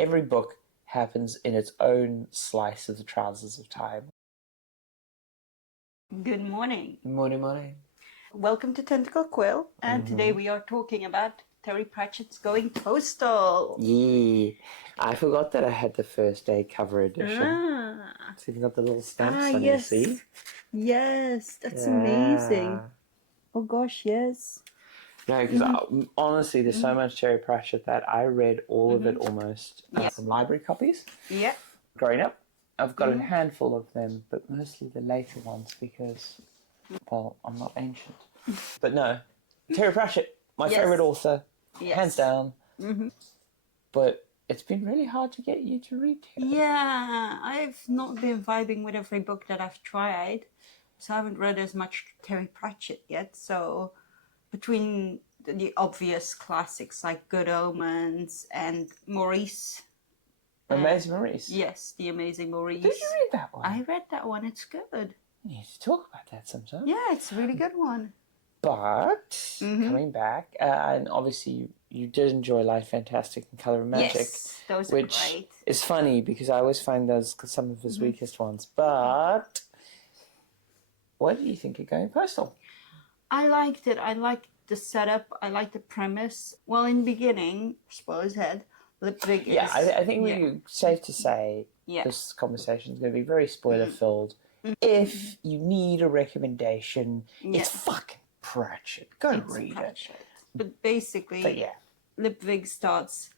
every book happens in its own slice of the trousers of time. Good morning. Morning. Welcome to Tentacle Quill, and today we are talking about Terry Pratchett's Going Postal. Yeah. I forgot that I had the first day cover edition. So you've got the little stamps on yes. your see? Yes, that's amazing. Oh gosh, yes. No, because honestly, there's so much Terry Pratchett that I read all of it almost from library copies. Yeah. Growing up, I've got a handful of them, but mostly the later ones because, well, I'm not ancient. But no, Terry Pratchett, my favourite author, hands down. But it's been really hard to get you to read Terry. Yeah, I've not been vibing with every book that I've tried, so I haven't read as much Terry Pratchett yet. So between the obvious classics like Good Omens and Maurice. Amazing Maurice? Yes, The Amazing Maurice. Did you read that one? I read that one. It's good. We need to talk about that sometime. Yeah, it's a really good one. But, coming back, and obviously you did enjoy Light Fantastic and Colour of Magic. Yes, those are which great. is funny because I always find those some of his weakest ones. But what do you think of Going Postal? I liked it. I liked the setup. I liked the premise. Well, in the beginning, spoilers ahead, Lipvig is... Yeah, I think we're safe to say this conversation is going to be very spoiler-filled. If you need a recommendation, it's fucking Pratchett. Go read it. But basically, Lipvig starts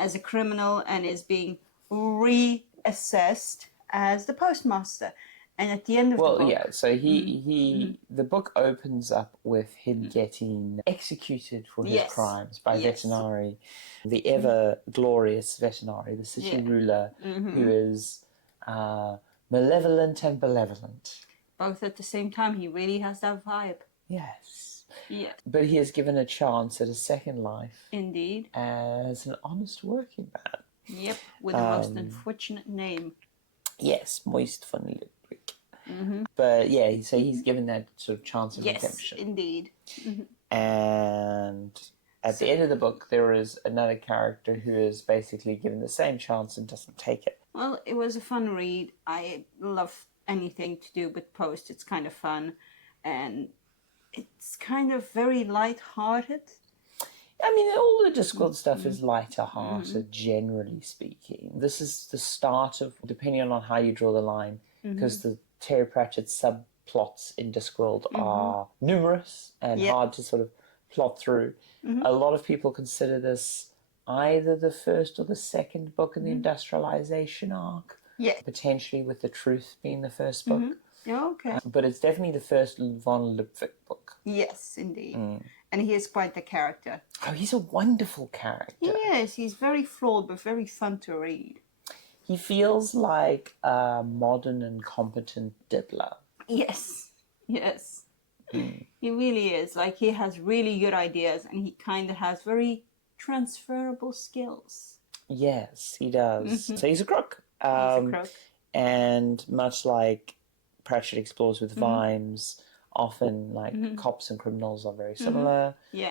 as a criminal and is being reassessed as the postmaster. And at the end of the book... so the book opens up with him getting executed for his crimes by Vetinari, the ever-glorious Vetinari, the city ruler, who is malevolent and benevolent. Both at the same time. He really has that vibe. Yes. Yeah. But he is given a chance at a second life. Indeed. As an honest working man. Yep, with the most unfortunate name. Yes, Moist von Lipvig. But yeah, so he's given that sort of chance of redemption. Yes, indeed. And at the end of the book, there is another character who is basically given the same chance and doesn't take it. Well, it was a fun read. I love anything to do with Post. It's kind of fun. And it's kind of very light-hearted. I mean, all the Discworld stuff is lighter-hearted, generally speaking. This is the start of, depending on how you draw the line, because the Terry Pratchett subplots in Discworld are numerous and hard to sort of plot through. A lot of people consider this either the first or the second book in the industrialization arc. Yeah. Potentially with The Truth being the first book. Okay. But it's definitely the first von Lipvig book. Yes, indeed. And he is quite the character. Oh, he's a wonderful character. Yes, he's very flawed, but very fun to read. He feels like a modern and competent diddler. Yes. He really is. Like, he has really good ideas, and he kind of has very transferable skills. Yes, he does. So he's a crook. He's a crook. And much like Pratchett explores with Vimes, often like cops and criminals are very similar. Yeah.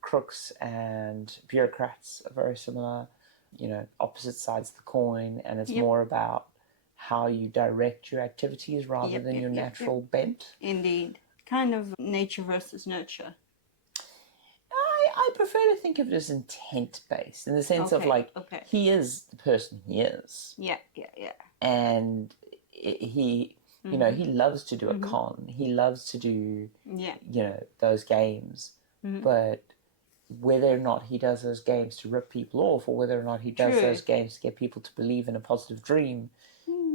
Crooks and bureaucrats are very similar. You know, opposite sides of the coin, and it's more about how you direct your activities rather than your natural bent. Indeed. Kind of nature versus nurture. I prefer to think of it as intent-based, in the sense of like, he is the person he is. Yeah. And he, you know, he loves to do a con. He loves to do, you know, those games. But whether or not he does those games to rip people off, or whether or not he does those games to get people to believe in a positive dream,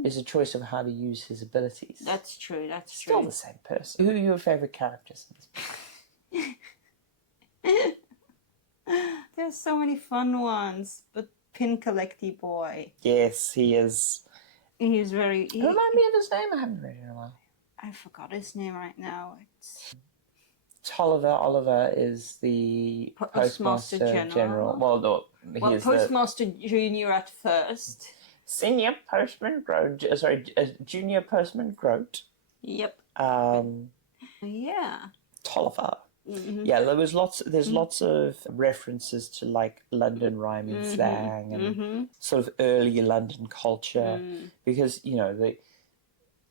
is a choice of how to use his abilities. That's true. Still the same person. Who are your favourite characters in this book? There's so many fun ones, but Pin Collecty Boy. Yes, he is. He's very... Remind me of his name. I haven't read it in a while. I forgot his name right now. It's Tolliver. Oliver is the Postmaster General. Well, Postmaster Junior at first. Senior Postman Grote. Junior Postman Grote. Yep. Yeah. Yeah. Tolliver. Yeah, there's lots of references to like London rhyming slang and sort of early London culture because, you know, the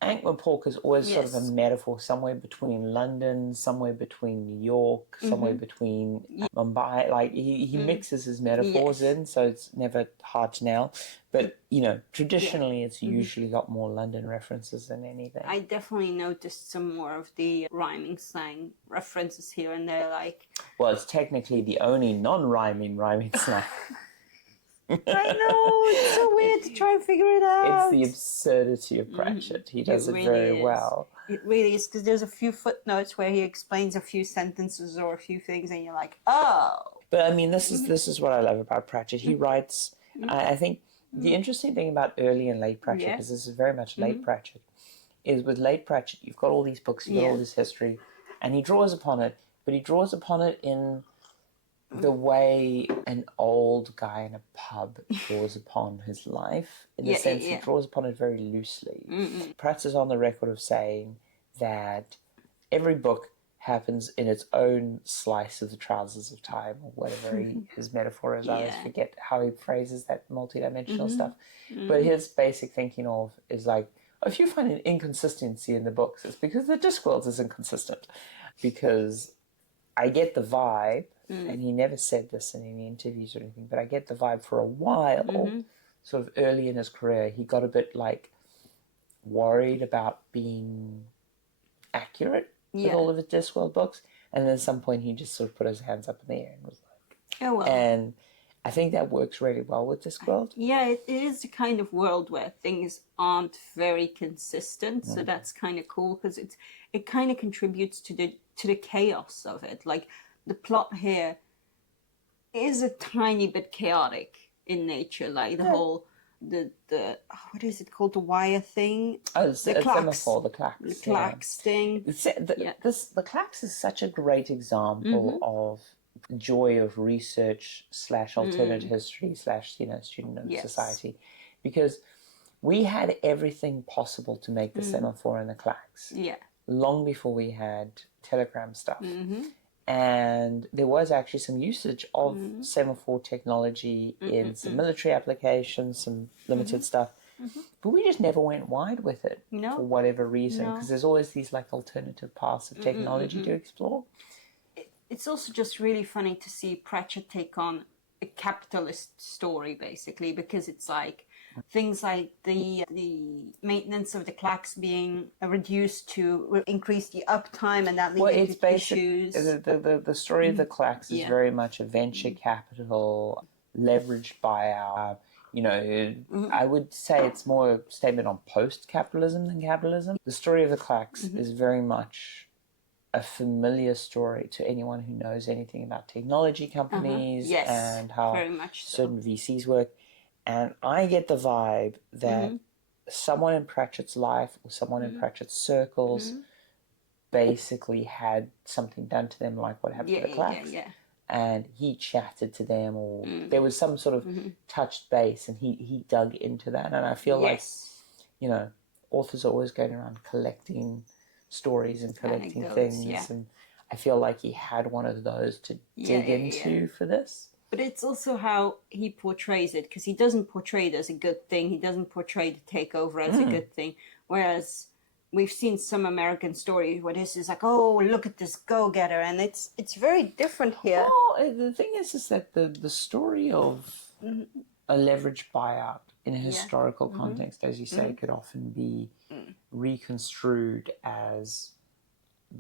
Ankh-Morpork is always sort of a metaphor somewhere between London, somewhere between New York, somewhere between Mumbai. Like he mixes his metaphors in, so it's never hard to nail. But, you know, traditionally it's usually got more London references than anything. I definitely noticed some more of the rhyming slang references here and there, like... Well, it's technically the only non-rhyming slang. I know, it's so weird to try and figure it out. It's the absurdity of Pratchett. He does it really very well. It really is, because there's a few footnotes where he explains a few sentences or a few things, and you're like, oh. But I mean, this is what I love about Pratchett. He writes. I think the interesting thing about early and late Pratchett, because this is very much late Pratchett, is with late Pratchett, you've got all these books, you've got all this history, and he draws upon it, but he draws upon it in the way an old guy in a pub draws upon his life, in the sense he draws upon it very loosely. Pratt is on the record of saying that every book happens in its own slice of the trousers of time, or whatever his metaphor is. I always forget how he phrases that multidimensional stuff. But his basic thinking of is like, if you find an inconsistency in the books, it's because the Discworld is inconsistent. Because I get the vibe, and he never said this in any interviews or anything, but I get the vibe for a while, sort of early in his career, he got a bit like worried about being accurate with all of the Discworld books, and then at some point he just sort of put his hands up in the air and was like, oh well. And I think that works really well with Discworld. Yeah, it is the kind of world where things aren't very consistent, so that's kind of cool, because it kind of contributes to the chaos of it. Like, the plot here is a tiny bit chaotic in nature, like the whole the what is it called, the wire thing? Oh, the semaphore, the clacks. The clacks thing. The clacks is such a great example of joy of research / alternate history / student of society, because we had everything possible to make the semaphore and the clacks long before we had telegram stuff. And there was actually some usage of semaphore technology in some military applications, some limited stuff. But we just never went wide with it for whatever reason, because there's always these like alternative paths of technology to explore. It's also just really funny to see Pratchett take on a capitalist story, basically, because it's like things like the maintenance of the clacks being reduced to increase the uptime, and that leads to issues. The story of the clacks is very much a venture capital, leveraged buyout. I would say it's more a statement on post-capitalism than capitalism. The story of the clacks is very much a familiar story to anyone who knows anything about technology companies and how certain VCs work. And I get the vibe that someone in Pratchett's life or someone in Pratchett's circles basically had something done to them like what happened to the clacks. And he chatted to them, or there was some sort of touched base, and he dug into that. And I feel like, authors are always going around collecting stories and collecting things. And I feel like he had one of those to dig into for this. But it's also how he portrays it, because he doesn't portray it as a good thing. He doesn't portray the takeover as a good thing. Whereas we've seen some American stories where this is like, oh, look at this go-getter. And it's very different here. Well, the thing is that the story of a leveraged buyout in a historical context, as you say, could often be reconstrued as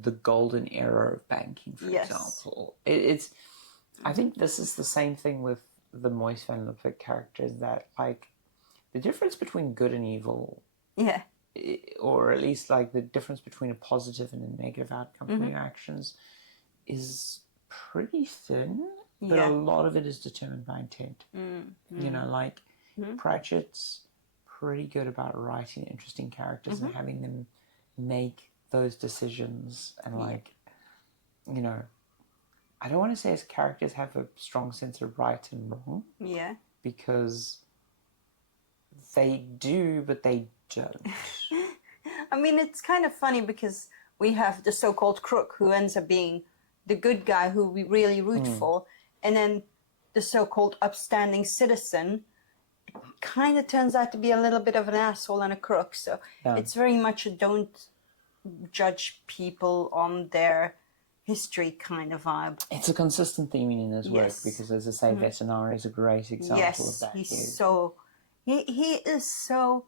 the golden era of banking, for example. I think this is the same thing with the Moist Van Lipwick characters, that like the difference between good and evil, or at least like the difference between a positive and a negative outcome from your actions, is pretty thin. But a lot of it is determined by intent. Pratchett's pretty good about writing interesting characters and having them make those decisions, and I don't want to say his characters have a strong sense of right and wrong. Yeah. Because they do, but they don't. I mean, it's kind of funny because we have the so-called crook who ends up being the good guy who we really root for, and then the so-called upstanding citizen kind of turns out to be a little bit of an asshole and a crook. So it's very much a don't judge people on their history kind of vibe. It's a consistent theme in his work because, as I say, Veterinary is a great example of that. He's so... He is so...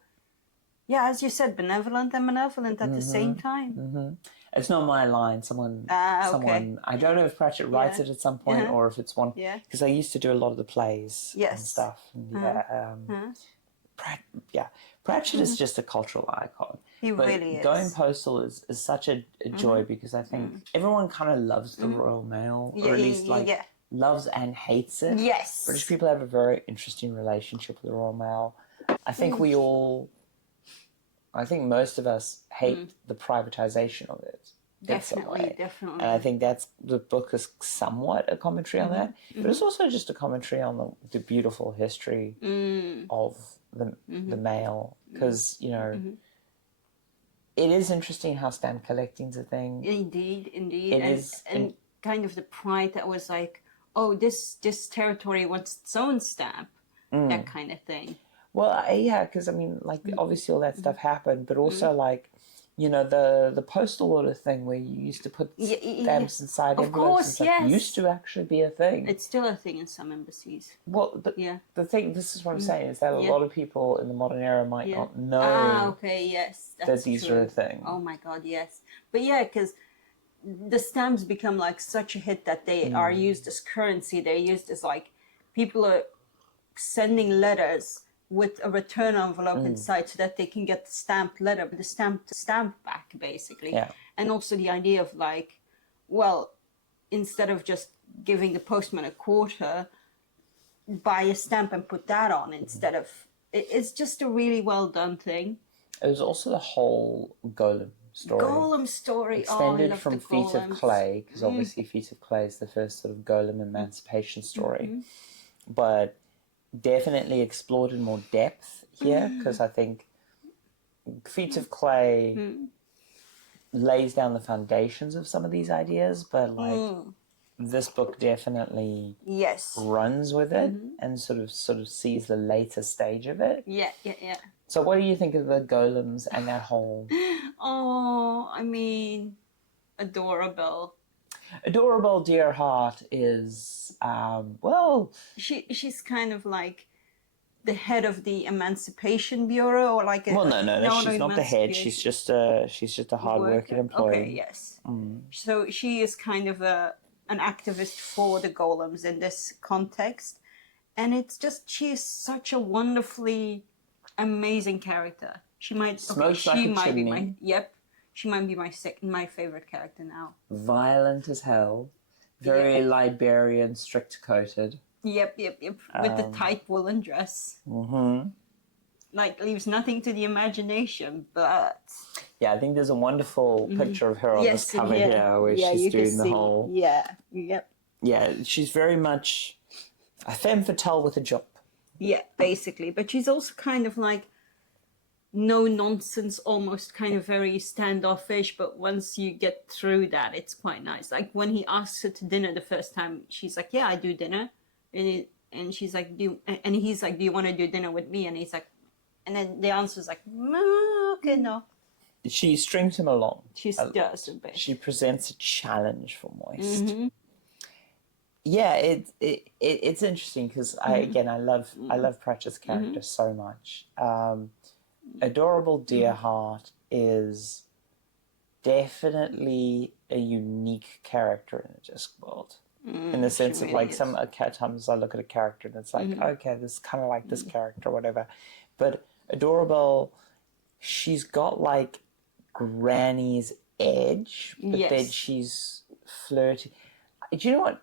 Yeah, as you said, benevolent and malevolent at the same time. It's not my line. Someone, I don't know if Pratchett writes it at some point or if it's one, because I used to do a lot of the plays and stuff. And Pratchett is just a cultural icon. He really is. Going Postal is such a joy because I think everyone kind of loves the Royal Mail, or at least loves and hates it. Yes. British people have a very interesting relationship with the Royal Mail. I think I think most of us hate the privatization of it. Definitely. And I think the book is somewhat a commentary on that, but it's also just a commentary on the beautiful history of the mail, because it is interesting how stamp collecting's a thing. Indeed. It is, and kind of the pride that was like, oh, this territory wants its own stamp, that kind of thing. Well, yeah, because I mean, like, obviously all that stuff happened, but also like, the postal order thing where you used to put stamps inside envelopes and stuff used to actually be a thing. It's still a thing in some embassies. Well, the thing, this is what I'm saying, is that a lot of people in the modern era might not know that these are a thing. Oh my God, yes. But yeah, because the stamps become like such a hit that they are used as currency. They're used as like, people are sending letters with a return envelope inside so that they can get the stamped letter, but the stamp back, basically. Yeah. And also the idea of like, well, instead of just giving the postman a quarter, buy a stamp and put that on instead of... It's just a really well done thing. It was also the whole Golem story. Extended from Feet of Clay, because obviously Feet of Clay is the first sort of Golem emancipation story. But definitely explored in more depth here, because I think Feet of Clay lays down the foundations of some of these ideas, but like this book definitely runs with it and sort of sees the later stage of it. Yeah. So what do you think of the golems and that whole... Oh, I mean, adorable. Adorable Dear Heart is, she's kind of like the head of the Emancipation Bureau, or like no, she's not the head. She's just a hard-working employee. Okay, yes. So she is kind of an activist for the golems in this context, and it's just, she's such a wonderfully amazing character. She might be my favorite character now. Violent as hell, very Liberian, strict-coated. Yep. With the tight woolen dress. Like, leaves nothing to the imagination, but... Yeah, I think there's a wonderful picture of her on this cover here, where she's doing the whole... Yeah, she's very much a femme fatale with a job. Yeah, basically. But she's also kind of like no nonsense, almost kind of very standoffish, but once you get through that, it's quite nice. Like when he asks her to dinner the first time, she's like, yeah, I do dinner. And she's like, he's like, do you want to do dinner with me? And he's like, and then the answer's like, okay, no. She strings him along. She does a bit. She presents a challenge for Moist. Yeah, it's interesting because I love Pratchett's character so much. Adorable Dear Heart is definitely a unique character in the Discworld. In the sense of like some times I look at a character and it's like, okay, this is kind of like this character or whatever. But Adorable, she's got like Granny's edge, but then she's flirty. Do you know what?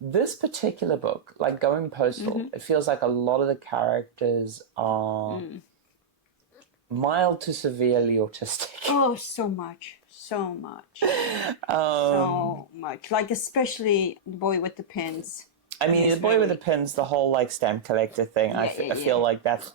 This particular book, like Going Postal, it feels like a lot of the characters are mild to severely autistic. Oh, so much. So much. Like, especially the boy with the pins. I mean, the boy with the pins, the whole, like, stamp collector thing, I feel like that's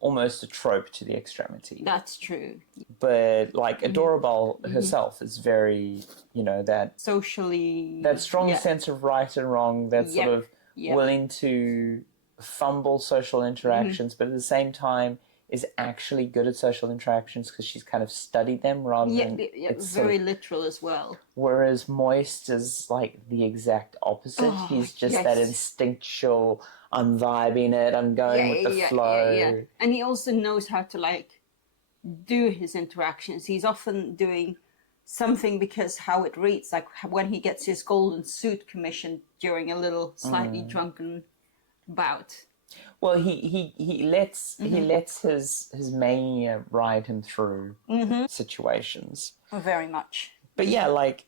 almost a trope to the extremity. That's true. But like Adorable herself is very, that Socially... that strong sense of right and wrong, that sort of willing to fumble social interactions, but at the same time is actually good at social interactions because she's kind of studied them rather than... It's very literal as well. Whereas Moist is like the exact opposite. He's just that instinctual, I'm vibing it, I'm going with the flow. Yeah. And he also knows how to like do his interactions. He's often doing something because how it reads, like when he gets his golden suit commissioned during a little slightly drunken bout. Well, he lets his mania ride him through situations. Very much. But yeah, like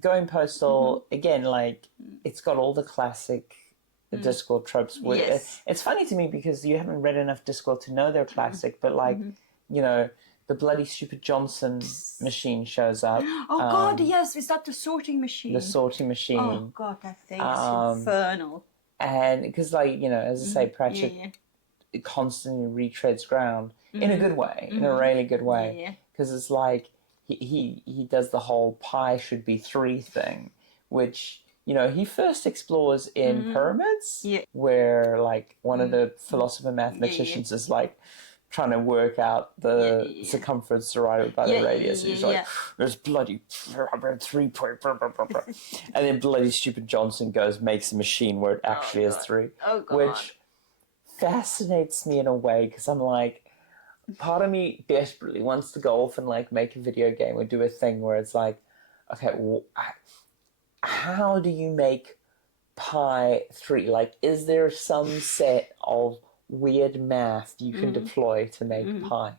Going Postal again, like it's got all the classic Discworld tropes. It's funny to me because you haven't read enough Discworld to know they're classic, but like the bloody stupid Johnson machine shows up. Oh God, yes, is that the sorting machine? The sorting machine. Oh God, that thing is infernal. And because, like, as I say, Pratchett constantly retreads ground in a good way, in a really good way. Because it's like he does the whole pi should be 3 thing, which, he first explores in Pyramids, where, like, one of the philosopher mathematicians is, like, trying to work out the circumference divided by the radius. And he's like, there's bloody 3 point... And then bloody stupid Johnson makes a machine where it actually is 3. Oh, God. Which fascinates me in a way, because I'm like, part of me desperately wants to go off and, like, make a video game or do a thing where it's like, okay, how do you make pi 3? Like, is there some set of weird math you can deploy to make pi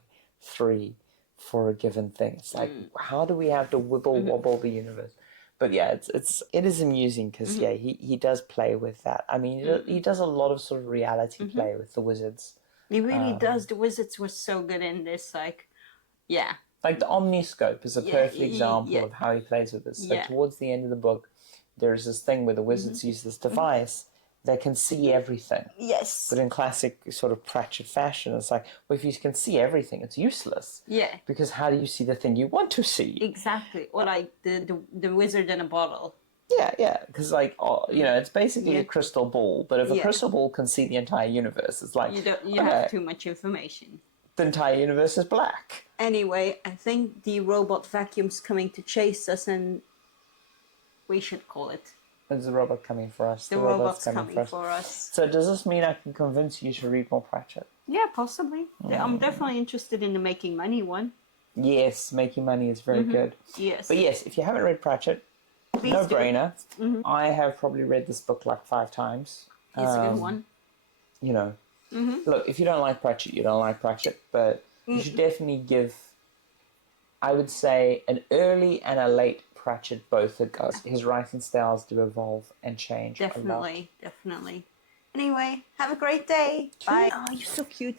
3 for a given thing? It's like, how do we have to wibble wobble the universe? But yeah, it is amusing because he does play with that. I mean, he does a lot of sort of reality play with the wizards. He really does. The wizards were so good in this. Like the Omniscope is a perfect example of how he plays with this. So towards the end of the book, there's this thing where the wizards use this device that can see everything. Yes. But in classic sort of Pratchett fashion, it's like, well, if you can see everything, it's useless. Yeah. Because how do you see the thing you want to see? Exactly. Or like the wizard in a bottle. Yeah. Because it's basically a crystal ball. But if a crystal ball can see the entire universe, it's like you have too much information. The entire universe is black. Anyway, I think the robot vacuum's coming to chase us, and we should call it. There's a robot coming for us. The robot's coming for us. So does this mean I can convince you to read more Pratchett? Yeah, possibly. I'm definitely interested in the making money one. Yes, making money is very good. Yes. But yes, if you haven't read Pratchett, no brainer. I have probably read this book like 5 times. It's a good one. Look, if you don't like Pratchett, you don't like Pratchett. But you should definitely give, I would say, an early and a late Pratchett both a go. His writing styles do evolve and change a lot. Definitely. Anyway, have a great day. Bye. Oh, you're so cute.